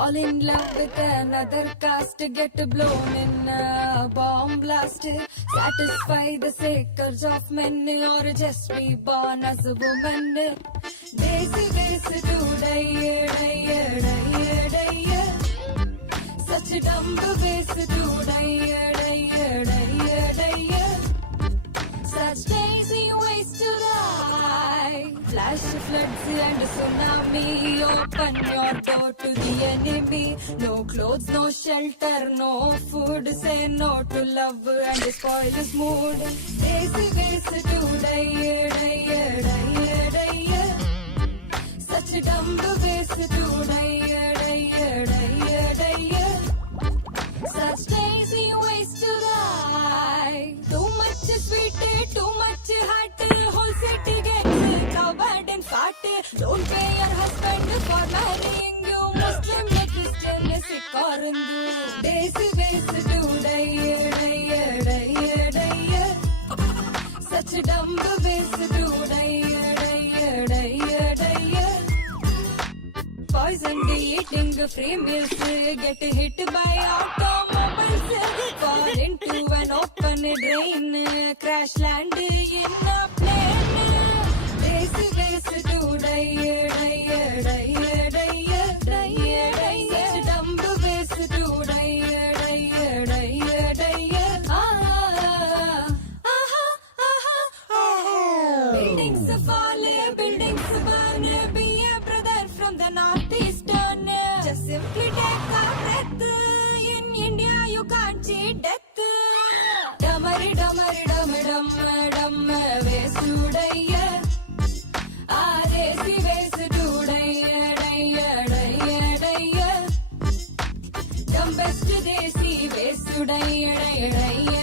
Fall in love with another caste, get blown in a bomb blast. Satisfy the seekers of men or just be born as a woman. Days to die, die, die, die. Such a dumb ways to die, die, die, die. Such lazy ways to die. Flash floods and tsunami, open your door to the enemy. No clothes, no shelter, no food. Say no to love and spoil his mood. Lazy ways to die, die, die, die. Such a dumb ways to die, die, die, die. Such lazy ways to die. Too much sweet, too much hot. Whole city gets covered in fat. Don't pay your husband for marrying you. Muslim, Christian, Sikh or Hindu. Days ways to die, die, die, die. Such dumb ways to die, die, die, die. Poisoned eating free meals, get hit by automobiles, fall into an open drain, crash land in a plane. Days ways to die, die, die, die, die, die. Such dumb ways to die, die, die, die. Buildings fall, buildings burn, be a brother from the northeastern. Just simply take a breath. In India you can't cheat death. Dummery, dummery, dum, dum, dum, ways to die. Racey ways to die, die, die, die. Dumbest desi ways to die, die, die.